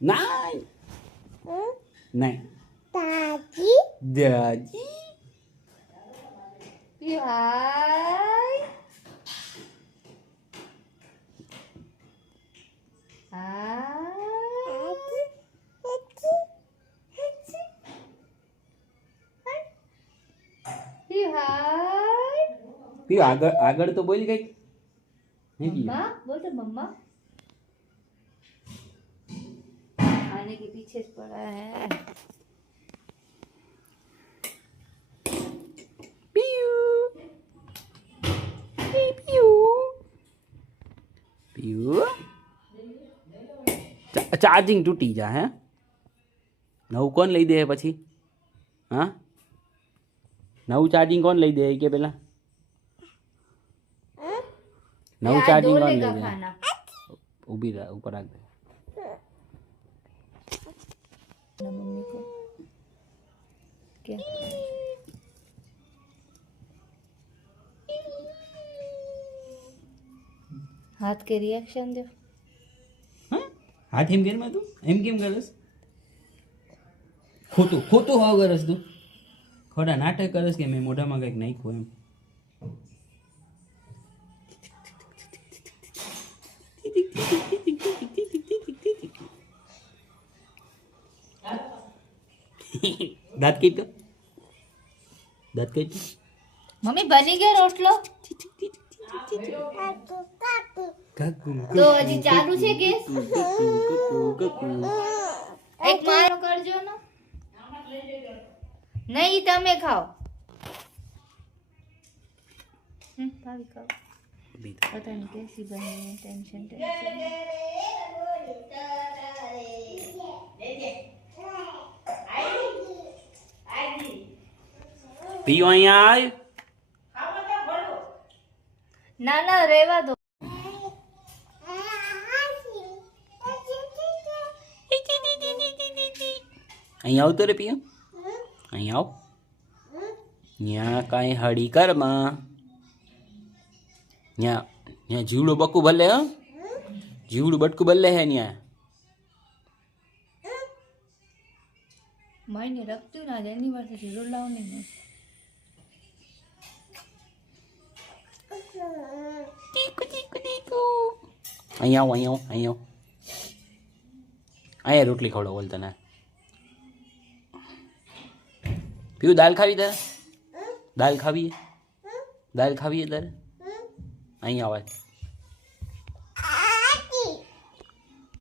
નહીં નહીં દાદી દાદી પીયું હાય પીયું આગળ આગળ તો બોલ કઈક मम्मा बोल तो मम्मा आने के पीछे पड़ा है ચાર્જિંગ તૂટી જા હે નવું કોણ લઈ દે પછી હા નવું ચાર્જિંગ કોણ લઈ દે કે પેલા નવું ચાર્જિંગ કોણ લઈ દે ઊભી રહે ઉપર રાખ દે मम्मी को क्या हाथ के रिएक्शन दो હાથ એમ કેમ તું એમ કેમ કરસ ખોટું ખોટું હાવ કરસ તું ખોટા નાટક કરસ કે મેં મોઢામાં કંઈક નાખ્યું એમ દાંત કઈ તો દાંત કઈ मम्मी बनी गया रोटलो तो हजी चालू છે ગેસ એક મારો કરજો ને નહીં તમે ખાઓ ભાभी खाओ पता नहीं कैसी बनी है टेंशन પીઓ અહીંયા આવ ना ना रेवा दो અહીંયા આવ તો રે પીઓ અહીંયા આવ ત્યાં કાંઈ હળી કરમાં ત્યાં ત્યાં જીવડું બકું ભલે હ જીવડું બટકું ભલે હે ત્યાં मायने रखती हूँ ना जैनी बार से जरूर लाओ नहीं અહીંયા આવ અહીંયા આવ અહીંયા આવ અહીંયા રોટલી ખવડો બોલ તને પીવું દાલ ખાવી તારે દાલ ખાવી તારે અહીંયા આવે